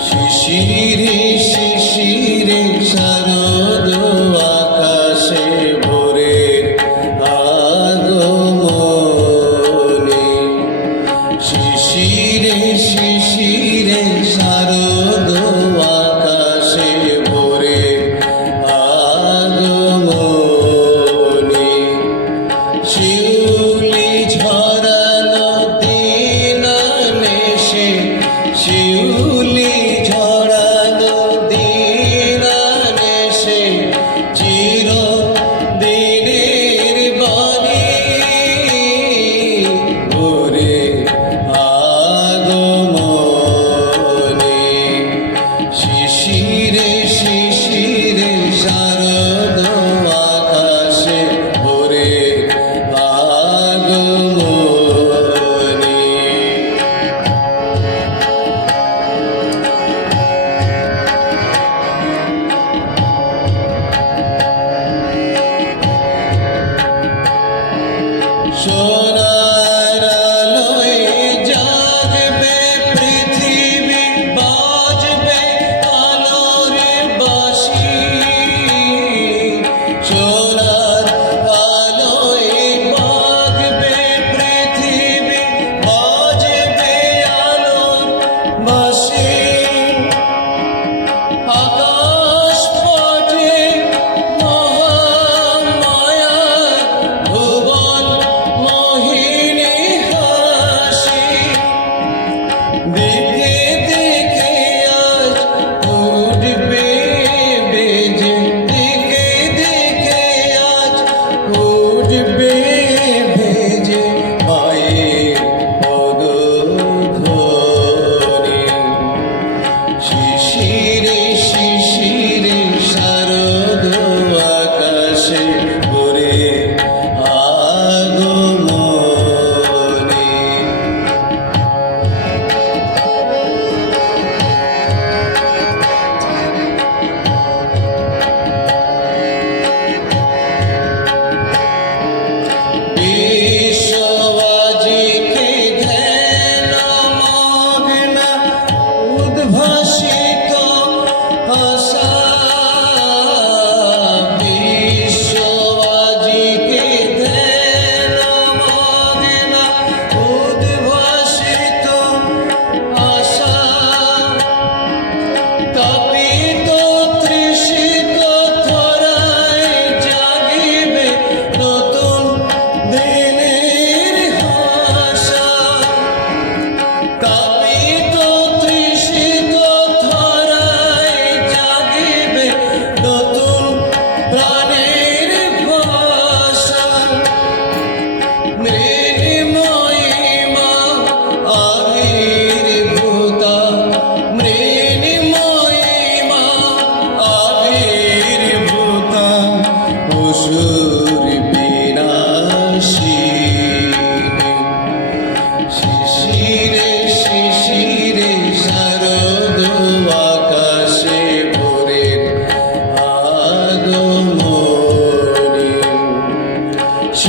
শিশিরে শিশিরে শারদ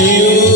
Brasil.